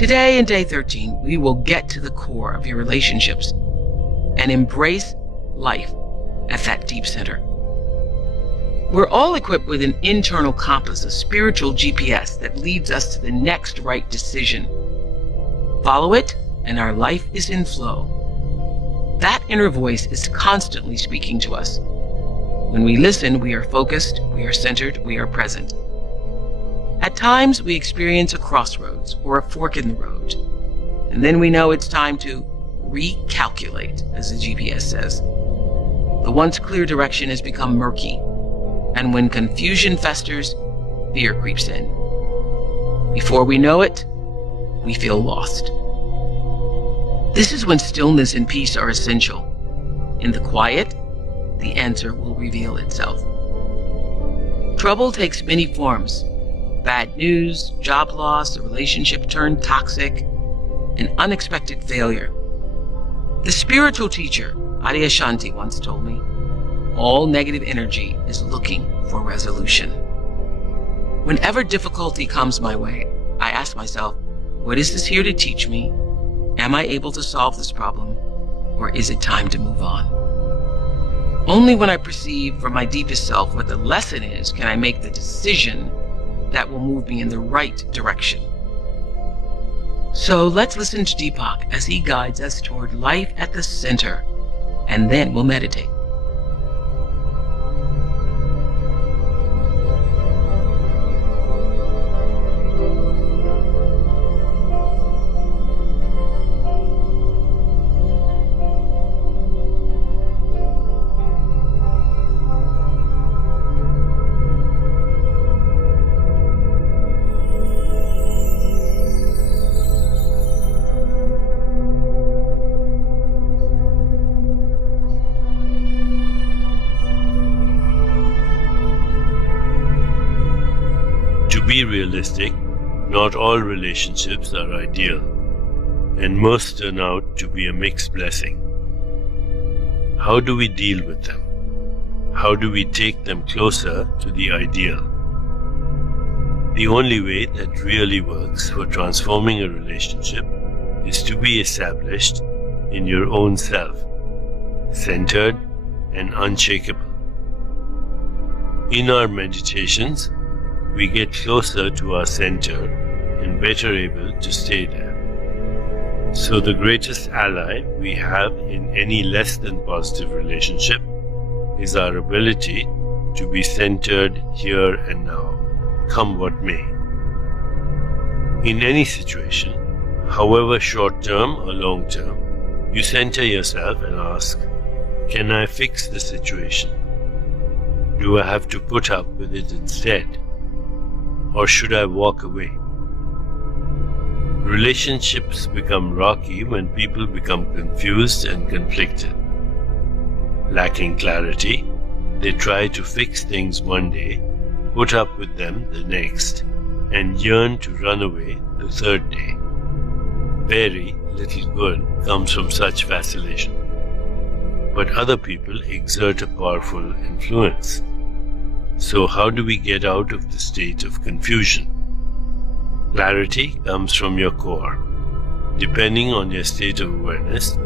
Today in Day 13, we will get to the core of your relationships and embrace life at that deep center. We're all equipped with an internal compass, a spiritual GPS that leads us to the next right decision. Follow it, and our life is in flow. That inner voice is constantly speaking to us. When we listen, we are focused, we are centered, we are present. At times, we experience a crossroads or a fork in the road, and then we know it's time to recalculate, as the GPS says. The once clear direction has become murky, and when confusion festers, fear creeps in. Before we know it, we feel lost. This is when stillness and peace are essential. In the quiet, the answer will reveal itself. Trouble takes many forms. Bad news, job loss, a relationship turned toxic, an unexpected failure. The spiritual teacher, Adyashanti, once told me, all negative energy is looking for resolution. Whenever difficulty comes my way, I ask myself, what is this here to teach me? Am I able to solve this problem, or is it time to move on? Only when I perceive from my deepest self what the lesson is can I make the decision that will move me in the right direction. So let's listen to Deepak as he guides us toward life at the center, and then we'll meditate. To be realistic, not all relationships are ideal, and most turn out to be a mixed blessing. How do we deal with them? How do we take them closer to the ideal? The only way that really works for transforming a relationship is to be established in your own self, centered and unshakable. In our meditations, we get closer to our center and better able to stay there. So the greatest ally we have in any less than positive relationship is our ability to be centered here and now, come what may. In any situation, however short-term or long-term, you center yourself and ask, can I fix the situation? Do I have to put up with it instead? Or should I walk away? Relationships become rocky when people become confused and conflicted. Lacking clarity, they try to fix things one day, put up with them the next, and yearn to run away the third day. Very little good comes from such vacillation. But other people exert a powerful influence. So how do we get out of the state of confusion? Clarity comes from your core. Depending on your state of awareness,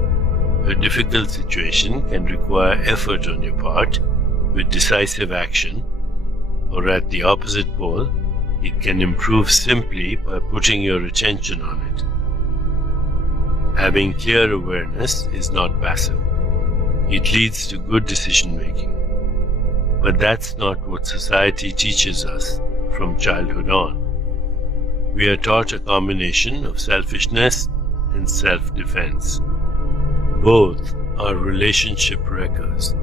a difficult situation can require effort on your part with decisive action, or at the opposite pole, it can improve simply by putting your attention on it. Having clear awareness is not passive. It leads to good decision making. But that's not what society teaches us from childhood on. We are taught a combination of selfishness and self-defense. Both are relationship wreckers.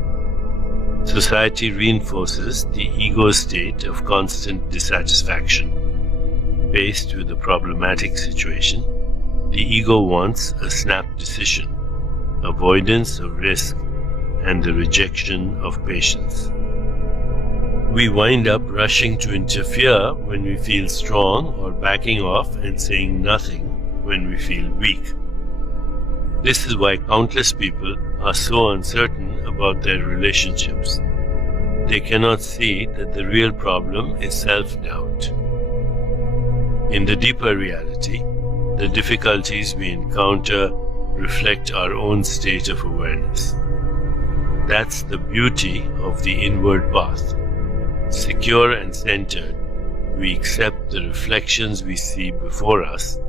Society reinforces the ego state of constant dissatisfaction. Faced with a problematic situation, the ego wants a snap decision, avoidance of risk, and the rejection of patience. We wind up rushing to interfere when we feel strong or backing off and saying nothing when we feel weak. This is why countless people are so uncertain about their relationships. They cannot see that the real problem is self-doubt. In the deeper reality, The difficulties we encounter reflect our own state of awareness. That's the beauty of the inward path. Secure and centered, we accept the reflections we see before us,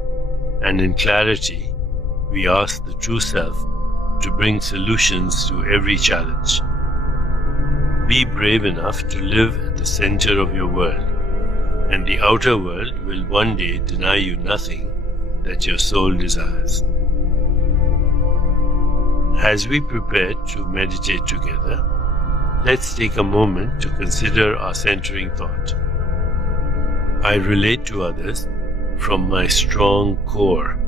and in clarity, we ask the true self to bring solutions to every challenge. Be brave enough to live at the center of your world, and the outer world will one day deny you nothing that your soul desires. As we prepare to meditate together, let's take a moment to consider our centering thought. I relate to others from my strong core,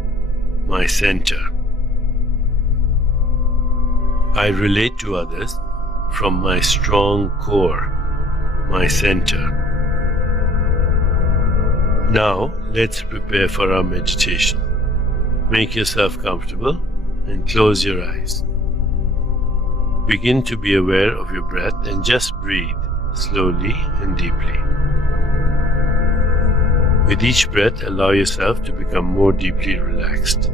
my center. I relate to others from my strong core, my center. Now, let's prepare for our meditation. Make yourself comfortable and close your eyes. Begin to be aware of your breath and just breathe slowly and deeply. With each breath, allow yourself to become more deeply relaxed.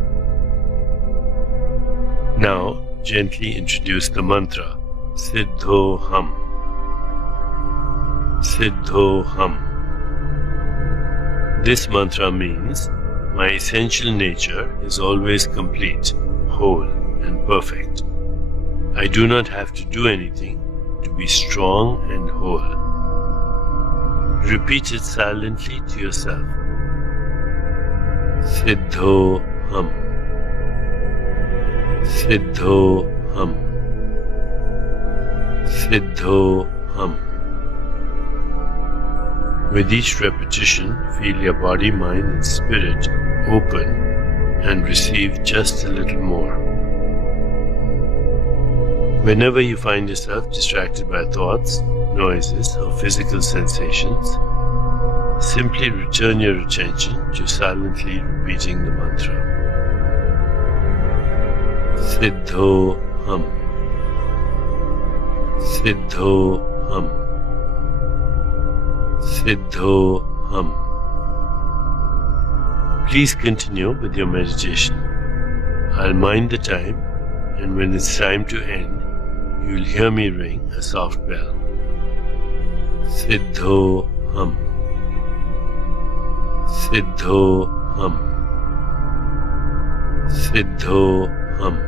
Now, gently introduce the mantra, Siddho Hum. Siddho Hum. This mantra means, my essential nature is always complete, whole, and perfect. I do not have to do anything to be strong and whole. Repeat it silently to yourself. Siddho Hum. Siddho Hum. Siddho Hum. With each repetition, feel your body, mind, and spirit open and receive just a little more. Whenever you find yourself distracted by thoughts, noises, or physical sensations, simply return your attention to silently repeating the mantra. Siddho Hum. Siddho Hum. Siddho Hum. Please continue with your meditation. I'll mind the time, and when it's time to end, you'll hear me ring a soft bell. Siddho Hum. Siddho Hum. Siddho Hum.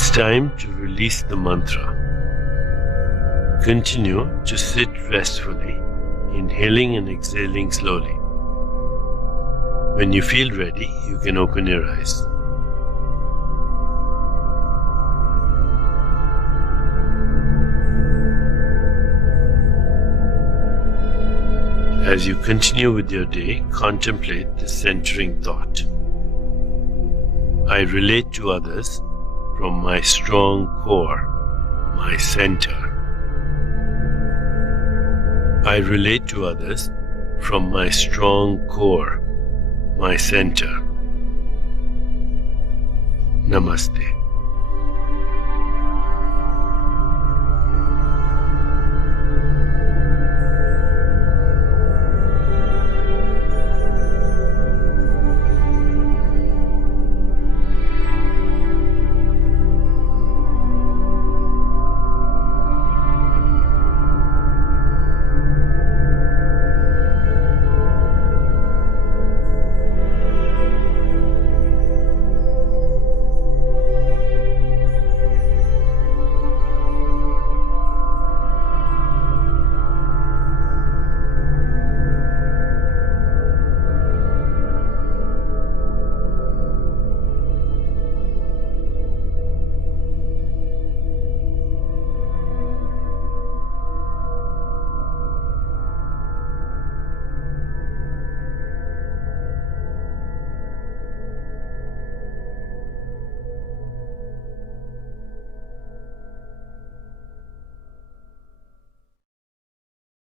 It's time to release the mantra. Continue to sit restfully, inhaling and exhaling slowly. When you feel ready, you can open your eyes. As you continue with your day, contemplate the centering thought. I relate to others from my strong core, my center. I relate to others from my strong core, my center. Namaste.